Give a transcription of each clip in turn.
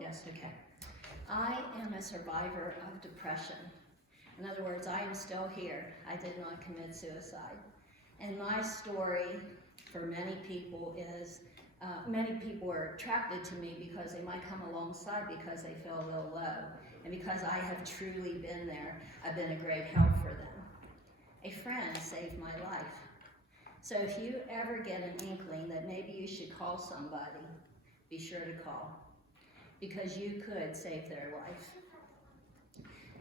Yes, okay. I am a survivor of depression. In other words, I am still here. I did not commit suicide. And my story for many people is, many people are attracted to me because they might come alongside because they feel a little low. And because I have truly been there, I've been a great help for them. A friend saved my life. So if you ever get an inkling that maybe you should call somebody, be sure to call, because you could save their life.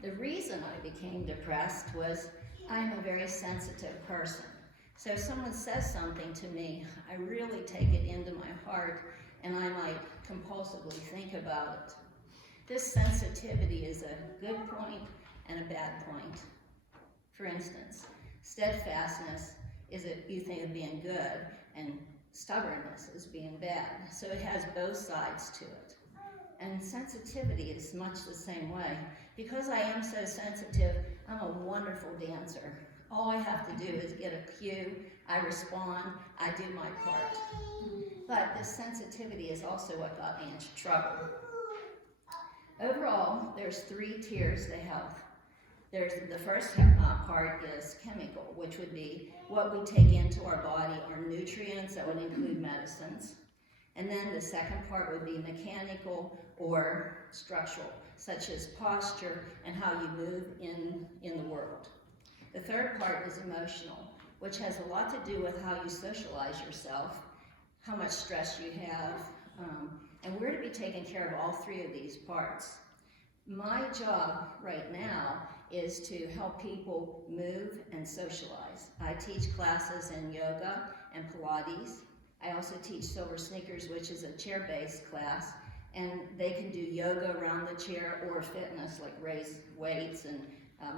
The reason I became depressed was I'm a very sensitive person. So if someone says something to me, I really take it into my heart and I might compulsively think about it. This sensitivity is a good point and a bad point. For instance, steadfastness is you think of being good, and stubbornness is being bad. So it has both sides to it. And sensitivity is much the same way. Because I am so sensitive, I'm a wonderful dancer. All I have to do is get a cue, I respond, I do my part. But this sensitivity is also what got me into trouble. Overall, there's 3 tiers to health. There's the first part is chemical, which would be what we take into our body, our nutrients, that would include medicines. And then the second part would be mechanical or structural, such as posture and how you move in the world. The third part is emotional, which has a lot to do with how you socialize yourself, how much stress you have, and we're to be taking care of all 3 of these parts. My job right now is to help people move and socialize. I teach classes in yoga and Pilates. I also teach Silver Sneakers, which is a chair-based class, and they can do yoga around the chair or fitness, like raise weights and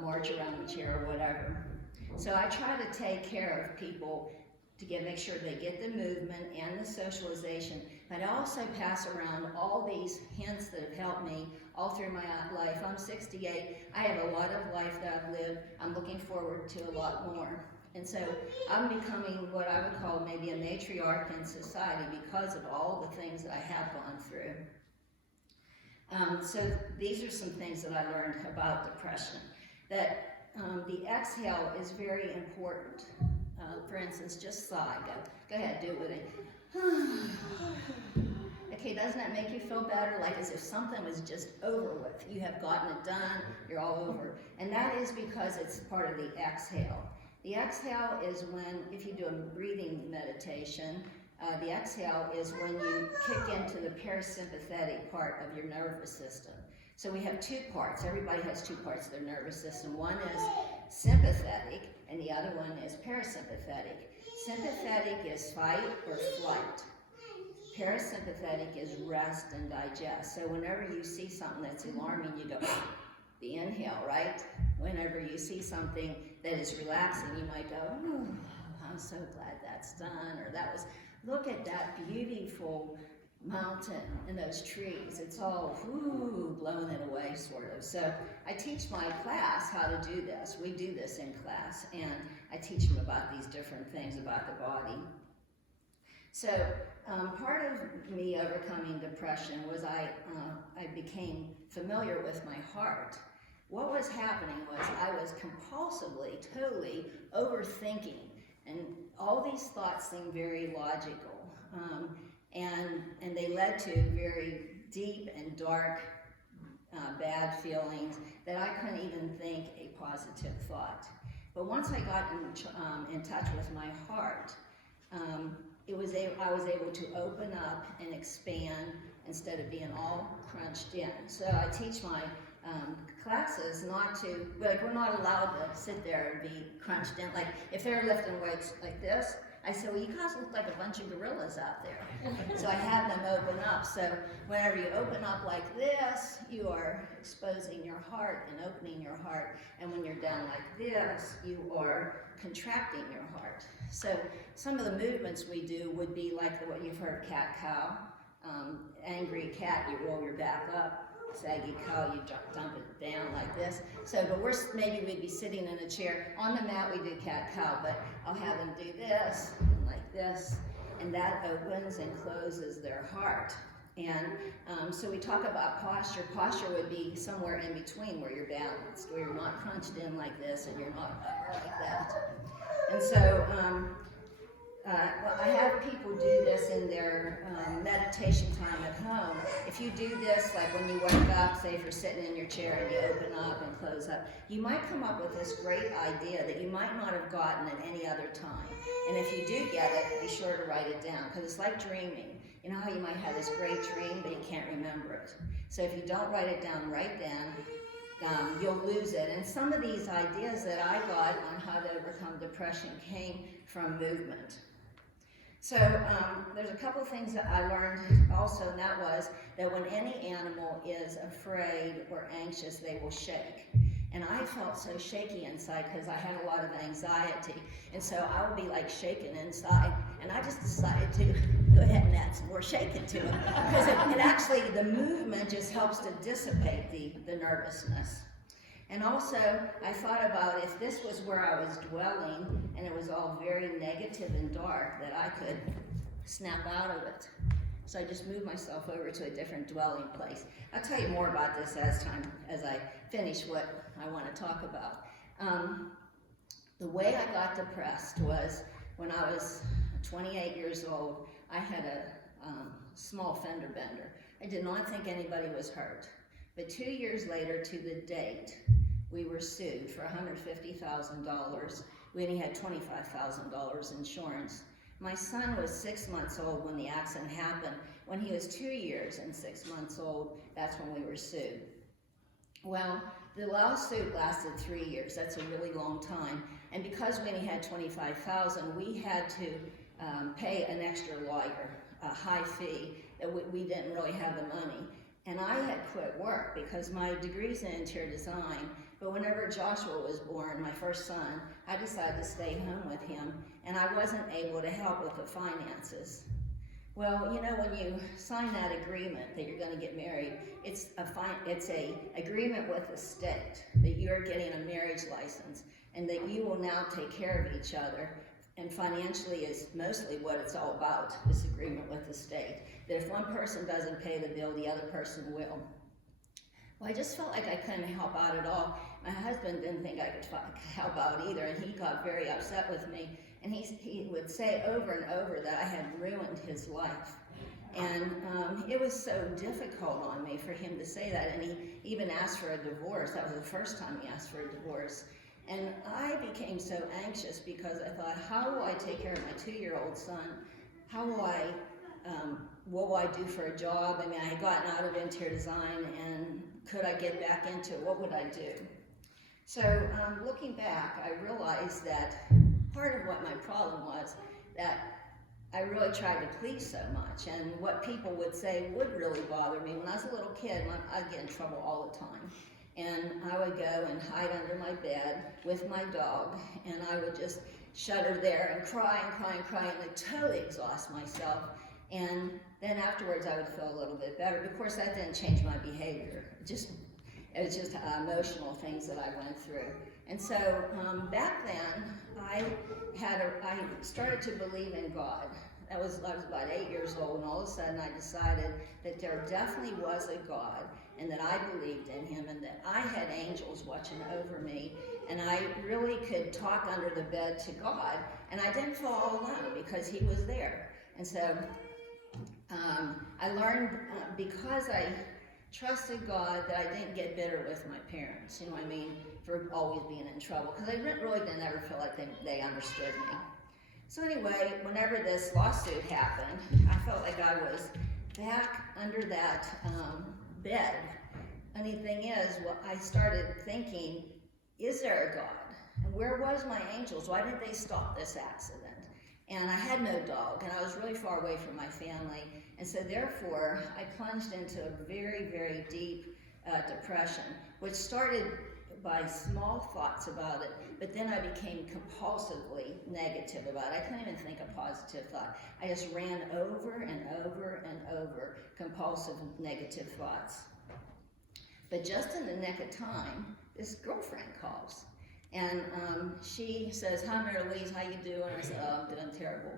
march around the chair or whatever. So I try to take care of people to make sure they get the movement and the socialization, but I also pass around all these hints that have helped me all through my life. I'm 68. I have a lot of life that I've lived. I'm looking forward to a lot more. And so I'm becoming what I would call maybe a matriarch in society because of all the things that I have gone through. So these are some things that I learned about depression. That the exhale is very important. For instance, just sigh. Go ahead, do it with it. Okay, doesn't that make you feel better? Like as if something was just over with. You have gotten it done, you're all over. And that is because it's part of the exhale. The exhale is when, if you do a breathing meditation, the exhale is when you kick into the parasympathetic part of your nervous system. So we have 2 parts. Everybody has 2 parts of their nervous system. One is sympathetic, and the other one is parasympathetic. Sympathetic is fight or flight. Parasympathetic is rest and digest. So whenever you see something that's alarming, you go, the inhale, right? Whenever you see something that is relaxing, you might go, oh, I'm so glad that's done, or that was, look at that beautiful mountain and those trees. It's all, ooh, blowing it away, sort of. So I teach my class how to do this. We do this in class, and I teach them about these different things about the body. So part of me overcoming depression was I became familiar with my heart. What was happening was I was compulsively, totally overthinking, and all these thoughts seemed very logical, and they led to very deep and dark, bad feelings that I couldn't even think a positive thought. But once I got in touch with my heart, I was able to open up and expand instead of being all crunched in. So I teach my classes not to, like, we're not allowed to sit there and be crunched in. Like, if they're lifting weights like this, I said, well, you guys look like a bunch of gorillas out there. So I had them open up. So whenever you open up like this, you are exposing your heart and opening your heart. And when you're down like this, you are contracting your heart. So some of the movements we do would be like what you've heard, cat-cow. Angry cat, you roll your back up. Saggy cow, you dump it down like this. So, but maybe we'd be sitting in a chair. On the mat, we do cat-cow, but I'll have them do this, and like this, and that opens and closes their heart. And so we talk about posture. Posture would be somewhere in between where you're balanced, where you're not crunched in like this and you're not like that. And so well, I have people do this in their meditation time at home. If you do this, like when you wake up, say if you're sitting in your chair and you open up and close up, you might come up with this great idea that you might not have gotten at any other time. And if you do get it, be sure to write it down, because it's like dreaming. You know how you might have this great dream, but you can't remember it. So if you don't write it down right then, you'll lose it. And some of these ideas that I got on how to overcome depression came from movement. So there's a couple things that I learned also, and that was that when any animal is afraid or anxious, they will shake. And I felt so shaky inside because I had a lot of anxiety. And so I would be like shaking inside. And I just decided to go ahead and add some more shaking to it. Because it actually, the movement just helps to dissipate the nervousness. And also, I thought about if this was where I was dwelling and it was all very negative and dark, that I could snap out of it. So I just moved myself over to a different dwelling place. I'll tell you more about this as I finish what I want to talk about. The way I got depressed was when I was 28 years old. I had a small fender bender. I did not think anybody was hurt. But 2 years later, to the date, we were sued for $150,000. We only had $25,000 insurance. My son was 6 months old when the accident happened. When he was 2 years and 6 months old, that's when we were sued. Well, the lawsuit lasted 3 years. That's a really long time. And because we only had $25,000, we had to pay an extra lawyer, a high fee, that we didn't really have the money. And I had quit work because my degree's in interior design, but whenever Joshua was born, my first son, I decided to stay home with him, and I wasn't able to help with the finances. Well, you know, when you sign that agreement that you're going to get married, it's a agreement with the state that you're getting a marriage license and that you will now take care of each other. And financially is mostly what it's all about, this agreement with the state. That if one person doesn't pay the bill, the other person will. Well, I just felt like I couldn't help out at all. My husband didn't think I could help out either, and he got very upset with me. And he would say over and over that I had ruined his life. And it was so difficult on me for him to say that. And he even asked for a divorce. That was the first time he asked for a divorce. And I became so anxious because I thought, how will I take care of my 2-year-old son? How will what will I do for a job? I mean, I had gotten out of interior design, and could I get back into it? What would I do? So looking back, I realized that part of what my problem was that I really tried to please so much, and what people would say would really bother me. When I was a little kid, I'd get in trouble all the time. And I would go and hide under my bed with my dog, and I would just shudder there and cry and cry and cry, and I'd totally exhaust myself. And then afterwards I would feel a little bit better. But of course, that didn't change my behavior. It was just emotional things that I went through. And so back then, I started to believe in God. I was about 8 years old, and all of a sudden I decided that there definitely was a God, and that I believed in him, and that I had angels watching over me, and I really could talk under the bed to God, and I didn't feel all alone because he was there. And so I learned, because I trusted God, that I didn't get bitter with my parents, you know what I mean, for always being in trouble, because I really didn't ever feel like they understood me. So anyway, whenever this lawsuit happened, I felt like I was back under that bed. And the thing is, well, I started thinking, is there a God? And where was my angels? Why didn't they stop this accident? And I had no dog, and I was really far away from my family. And so therefore, I plunged into a very, very deep depression, which started by small thoughts about it, but then I became compulsively negative about it. I couldn't even think a positive thought. I just ran over and over and over compulsive negative thoughts. But just in the nick of time, this girlfriend calls. And she says, "Hi, Mary Louise, how you doing?" I said, "Oh, I'm doing terrible."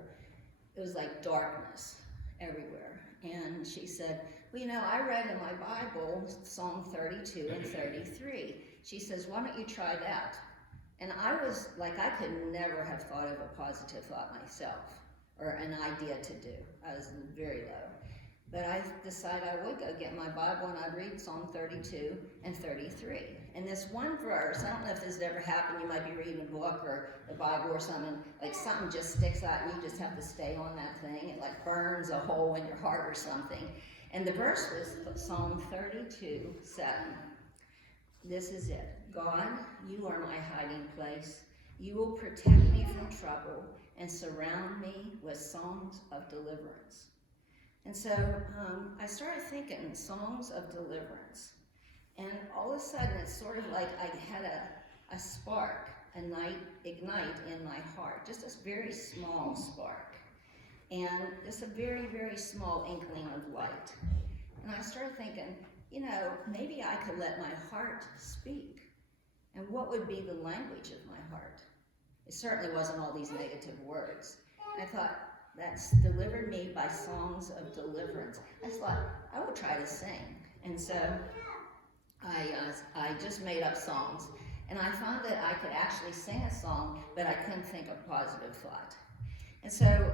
It was like darkness everywhere. and she said, well, you know, I read in my Bible Psalm 32 and 33. She says, why don't you try that? And I was like, I could never have thought of a positive thought myself, or an idea to do. I was very low. But I decided I would go get my Bible and I'd read Psalm 32 and 33. And this one verse, I don't know if this has ever happened, you might be reading a book or the Bible or something, like something just sticks out and you just have to stay on that thing. It like burns a hole in your heart or something. And the verse was Psalm 32, 7. This is it. God, you are my hiding place. You will protect me from trouble and surround me with songs of deliverance. And so I started thinking songs of deliverance. And all of a sudden, it's sort of like I had a spark, ignite in my heart, just this very small spark. And just a very, very small inkling of light. And I started thinking, you know, maybe I could let my heart speak. And what would be the language of my heart? It certainly wasn't all these negative words. I thought, that's delivered me by songs of deliverance. I thought, I would try to sing. And so I just made up songs. And I found that I could actually sing a song, but I couldn't think of positive thought. And so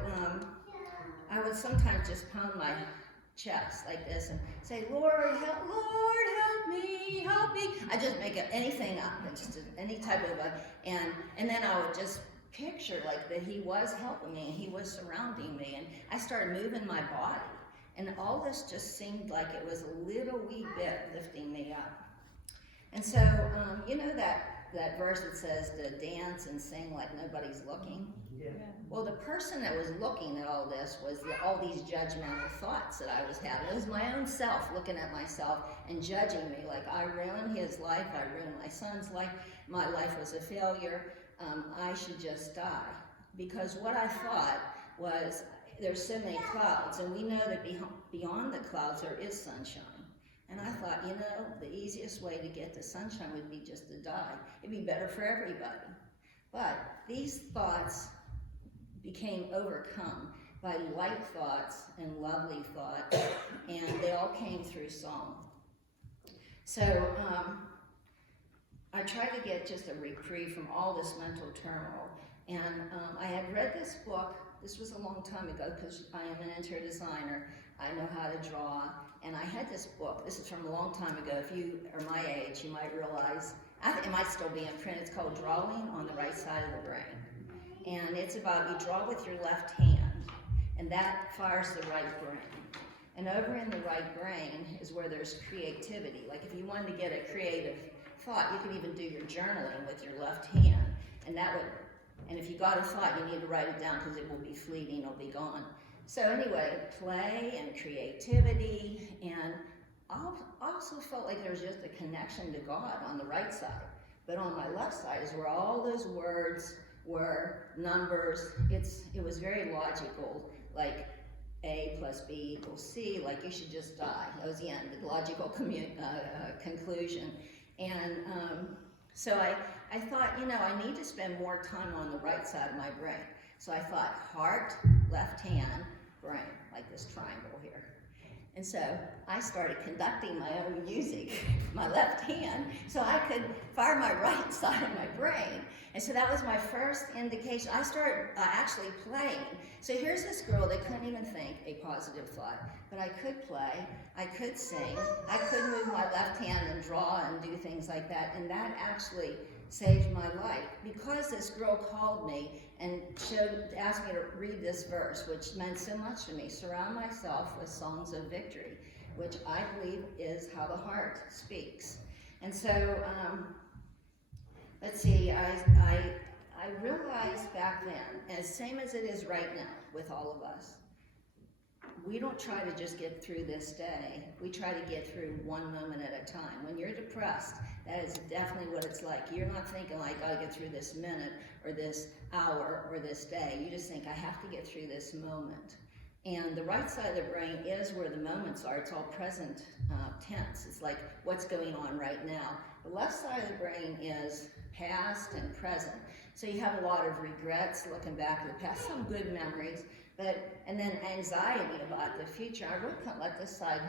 I would sometimes just pound my chest like this and say, Lord, help me, help me. I just make up anything up, just any type of and then I would just picture like that he was helping me and he was surrounding me, and I started moving my body, and all this just seemed like it was a little wee bit lifting me up. And so you know that verse that says to dance and sing like nobody's looking? Yeah. Well, the person that was looking at all this was all these judgmental thoughts that I was having. It was my own self looking at myself and judging me, like I ruined his life, I ruined my son's life, my life was a failure. I should just die. Because what I thought was, there's so many clouds, and we know that beyond the clouds there is sunshine. And I thought, you know, the easiest way to get to sunshine would be just to die. It'd be better for everybody. But these thoughts became overcome by light thoughts and lovely thoughts, and they all came through song. So, I tried to get just a reprieve from all this mental turmoil. And I had read this book. This was a long time ago because I am an interior designer. I know how to draw. And I had this book. This is from a long time ago. If you are my age, you might realize, I think it might still be in print. It's called Drawing on the Right Side of the Brain. And it's about you draw with your left hand, and that fires the right brain. And over in the right brain is where there's creativity. Like if you wanted to get a creative thought, you could even do your journaling with your left hand, and that would, and if you got a thought, you need to write it down because it will be fleeting, it'll be gone. So anyway, play and creativity, and I also felt like there was just a connection to God on the right side, but on my left side is where all those words were numbers. It was very logical, like A plus B equals C, like you should just die. That was the end, the logical conclusion. And so I thought, you know, I need to spend more time on the right side of my brain. So I thought heart, left hand, brain, like this triangle here. And so I started conducting my own music, my left hand, so I could fire my right side of my brain. And so that was my first indication. I started actually playing. So here's this girl that couldn't even think a positive thought, but I could play, I could sing, I could move my left hand and draw and do things like that, and that actually saved my life because this girl called me and asked me to read this verse, which meant so much to me. Surround myself with songs of victory, which I believe is how the heart speaks. And so, let's see, I realized back then, as same as it is right now with all of us, we don't try to just get through this day. We try to get through one moment at a time. When you're depressed, that is definitely what it's like. You're not thinking like, I get through this minute or this hour or this day. You just think, I have to get through this moment. And the right side of the brain is where the moments are. It's all present tense. It's like what's going on right now. The left side of the brain is past and present. So you have a lot of regrets looking back to the past, some good memories, And then anxiety about the future. I really couldn't let this side,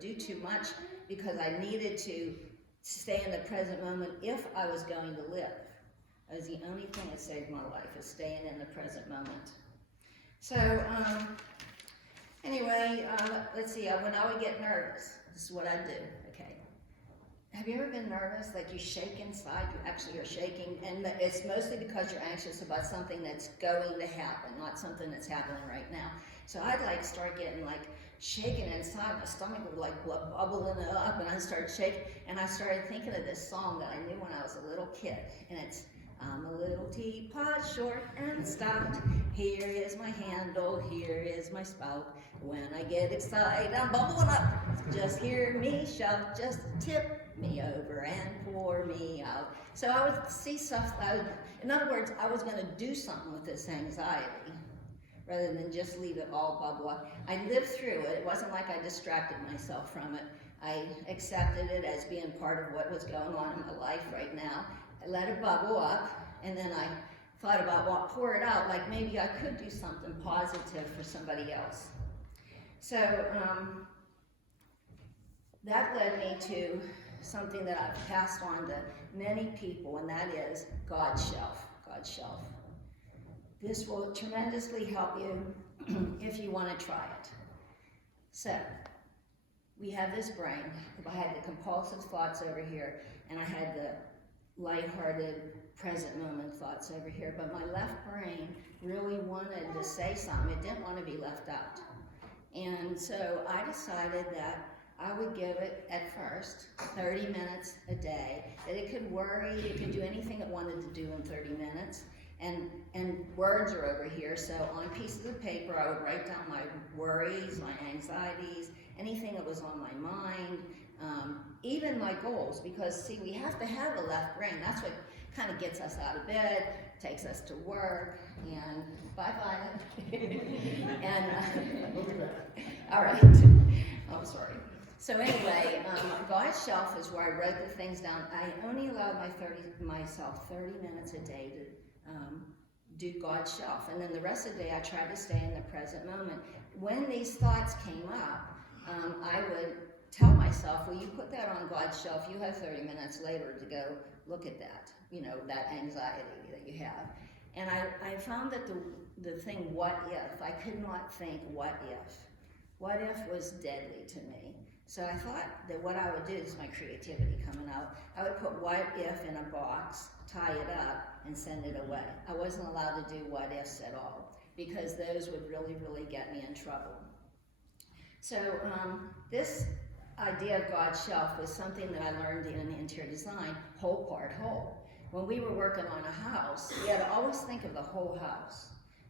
do too much because I needed to stay in the present moment if I was going to live. That was the only thing that saved my life, is staying in the present moment. So, anyway, let's see, when I would get nervous, this is what I do, okay. Have you ever been nervous, like you shake inside, you actually are shaking, and it's mostly because you're anxious about something that's going to happen, not something that's happening right now. So I'd start getting shaking inside, my stomach would bubbling up, and I'd start shaking, and I started thinking of this song that I knew when I was a little kid, and it's, I'm a little teapot, short and stout, here is my handle, here is my spout, when I get excited, I'm bubbling up, just hear me shout, just tip me over and pour me out. So I would see stuff, in other words, I was going to do something with this anxiety rather than just leave it all bubble up. I lived through it. It wasn't like I distracted myself from it. I accepted it as being part of what was going on in my life right now. I let it bubble up, and then I thought about pour it out, like maybe I could do something positive for somebody else. So that led me to something that I've passed on to many people, and that is God's shelf. God's shelf. This will tremendously help you if you want to try it. So, we have this brain. I had the compulsive thoughts over here, and I had the lighthearted, present moment thoughts over here, but my left brain really wanted to say something. It didn't want to be left out. And so I decided that I would give it, at first, 30 minutes a day, that it could worry, it could do anything it wanted to do in 30 minutes, and words are over here, so on pieces of paper I would write down my worries, my anxieties, anything that was on my mind, even my goals, because see, we have to have a left brain. That's what kind of gets us out of bed, takes us to work, and bye-bye. And, all right, I'm sorry. So anyway, God's shelf is where I wrote the things down. I only allowed myself 30 minutes a day to do God's shelf. And then the rest of the day, I tried to stay in the present moment. When these thoughts came up, I would tell myself, well, you put that on God's shelf, you have 30 minutes later to go look at that, that anxiety that you have. And I found that the thing, what if, I could not think what if. What if was deadly to me. So I thought that what I would do, is my creativity coming out, I would put what if in a box, tie it up, and send it away. I wasn't allowed to do what ifs at all, because those would really, really get me in trouble. So this idea of God's shelf was something that I learned in interior design, whole part whole. When we were working on a house, we had to always think of the whole house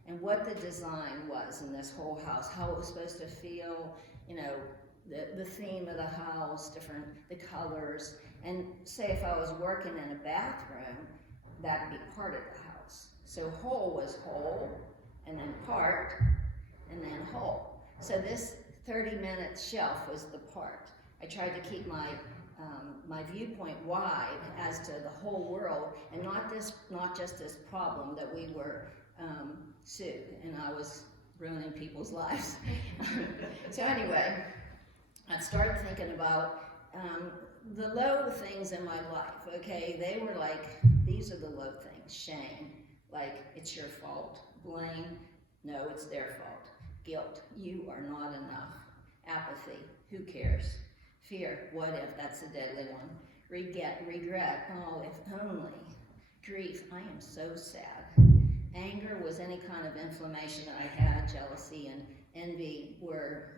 and what the design was in this whole house, how it was supposed to feel, the theme of the house, the colors. And say if I was working in a bathroom, that would be part of the house. So whole was whole, and then part, and then whole. So this 30-minute shelf was the part. I tried to keep my viewpoint wide as to the whole world, and not just this problem that we were sued, and I was ruining people's lives. So anyway, I started thinking about the low things in my life, okay? They were these are the low things. Shame, it's your fault. Blame, no, it's their fault. Guilt, you are not enough. Apathy, who cares? Fear, what if, that's the deadly one. Regret, oh, if only. Grief, I am so sad. Anger was any kind of inflammation that I had. Jealousy and envy were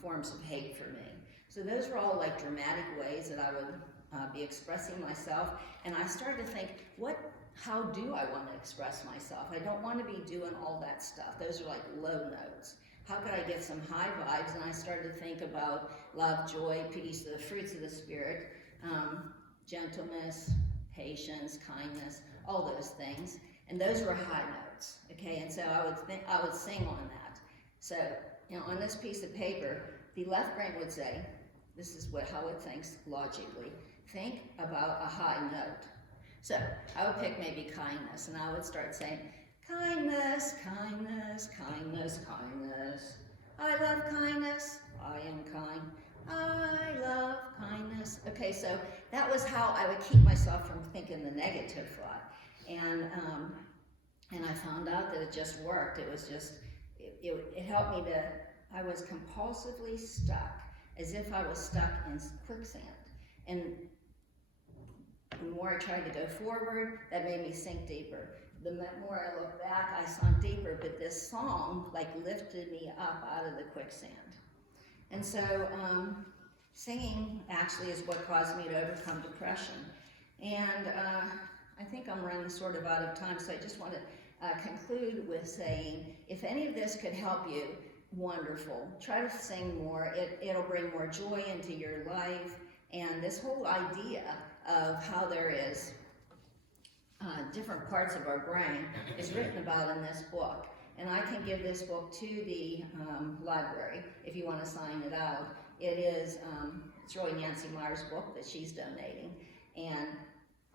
forms of hate for me. So those were all dramatic ways that I would be expressing myself. And I started to think, how do I want to express myself? I don't want to be doing all that stuff. Those are low notes. How could I get some high vibes? And I started to think about love, joy, peace, the fruits of the Spirit, gentleness, patience, kindness, all those things. And those were high notes, okay? And so I would sing on that. So, on this piece of paper, the left brain would say, this is how it thinks logically, think about a high note. So I would pick maybe kindness, and I would start saying, Kindness, kindness, kindness, kindness. I love kindness. I am kind. I love kindness. Okay, so that was how I would keep myself from thinking the negative thought. And I found out that it just worked. It was just, it helped me to, I was compulsively stuck, as if I was stuck in quicksand. And the more I tried to go forward, that made me sink deeper. The more I looked back, I sunk deeper, but this song like lifted me up out of the quicksand. And so singing actually is what caused me to overcome depression. And I think I'm running sort of out of time, so I just want to conclude with saying, if any of this could help you, wonderful. Try to sing more. It'll bring more joy into your life. And this whole idea of how there is different parts of our brain is written about in this book. And I can give this book to the library if you want to sign it out. It's really Nancy Meyer's book that she's donating. And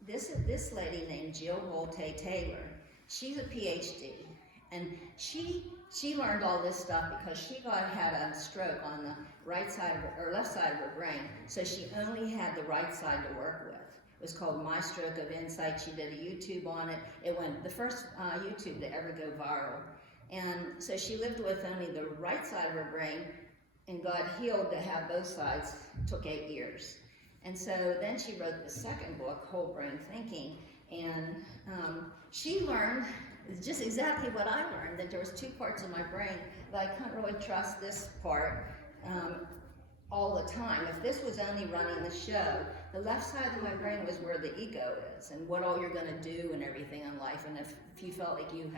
this lady named Jill Volte Taylor, she's a PhD. And she learned all this stuff because she had a stroke on the right side of her, or left side of her brain. So she only had the right side to work with. It was called My Stroke of Insight. She did a YouTube on it. It went the first YouTube to ever go viral. And so she lived with only the right side of her brain and got healed to have both sides. It took 8 years. And so then she wrote the second book, Whole Brain Thinking. And she learned just exactly what I learned, that there was 2 parts of my brain that I couldn't really trust this part all the time. If this was only running the show, the left side of my brain was where the ego is and what all you're going to do and everything in life. And if you felt like you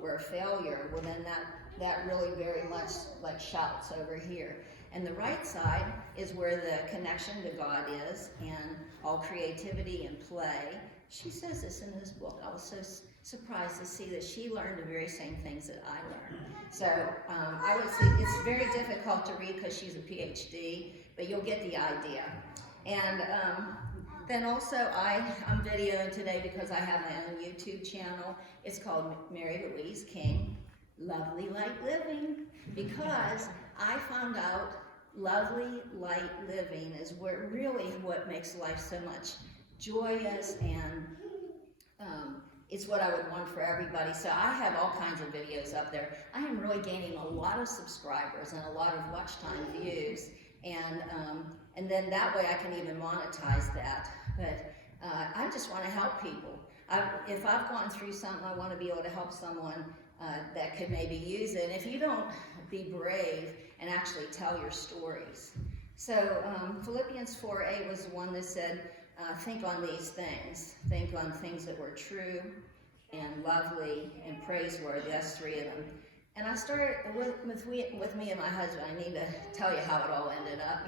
were a failure, well then that really very much like shouts over here. And the right side is where the connection to God is and all creativity and play. She says this in this book. I was so surprised to see that she learned the very same things that I learned. So I would say it's very difficult to read because she's a PhD, but you'll get the idea. And then also I'm videoing today because I have my own YouTube channel. It's called Mary Louise King, Lovely Light Living, because I found out lovely light living is what makes life so much joyous, and it's what I would want for everybody. So I have all kinds of videos up there. I am really gaining a lot of subscribers and a lot of watch time views, and then that way I can even monetize that. But I just want to help people. If I've gone through something, I want to be able to help someone that could maybe use it. And if you don't, be brave and actually tell your stories. So Philippians 4:8 was the one that said, think on these things. Think on things that were true and lovely and praiseworthy. That's 3 of them. And I started with me and my husband. I need to tell you how it all ended up.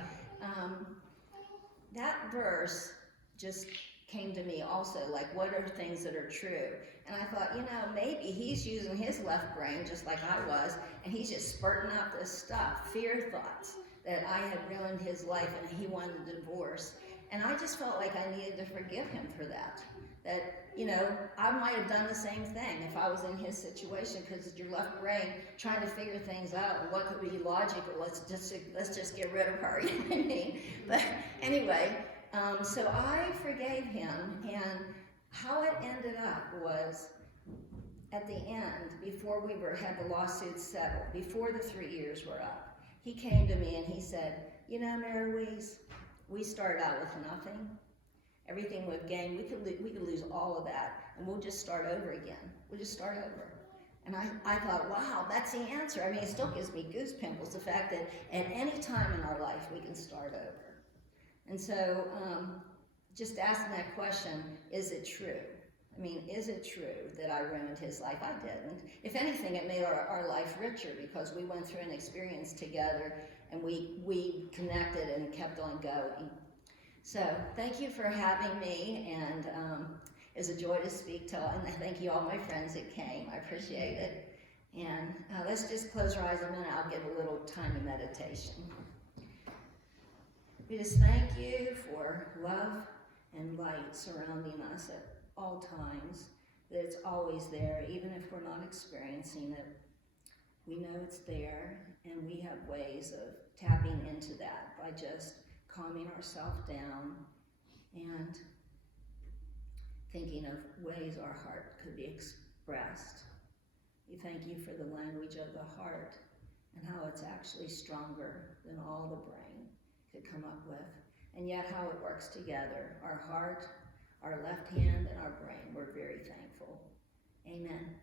That verse just came to me also, like, what are things that are true? And I thought, maybe he's using his left brain just like I was, and he's just spurting out this stuff, fear thoughts, that I had ruined his life and he wanted a divorce. And I just felt like I needed to forgive him for that. That, I might have done the same thing if I was in his situation, because it's your left brain trying to figure things out and what could be logical. Let's just get rid of her, you know what I mean? But anyway, so I forgave him, and how it ended up was, at the end, before we had the lawsuit settled, before the 3 years were up, he came to me and he said, Mary Louise, we started out with nothing. Everything we've gained, we could lose all of that, and we'll just start over again. We'll just start over. And I thought, wow, that's the answer. I mean, it still gives me goose pimples, the fact that at any time in our life we can start over. And so, just asking that question, is it true? I mean, is it true that I ruined his life? I didn't. If anything, it made our life richer, because we went through an experience together and we connected and kept on going. So thank you for having me, and it's a joy to speak to, and thank you all my friends that came. I appreciate it. And let's just close our eyes a minute. I'll give a little tiny meditation. We just thank you for love and light surrounding us at all times. that it's always there, even if we're not experiencing it. We know it's there, and we have ways of tapping into that by just calming ourselves down and thinking of ways our heart could be expressed. We thank you for the language of the heart and how it's actually stronger than all the brain could come up with, and yet how it works together. Our heart, our left hand, and our brain. We're very thankful. Amen.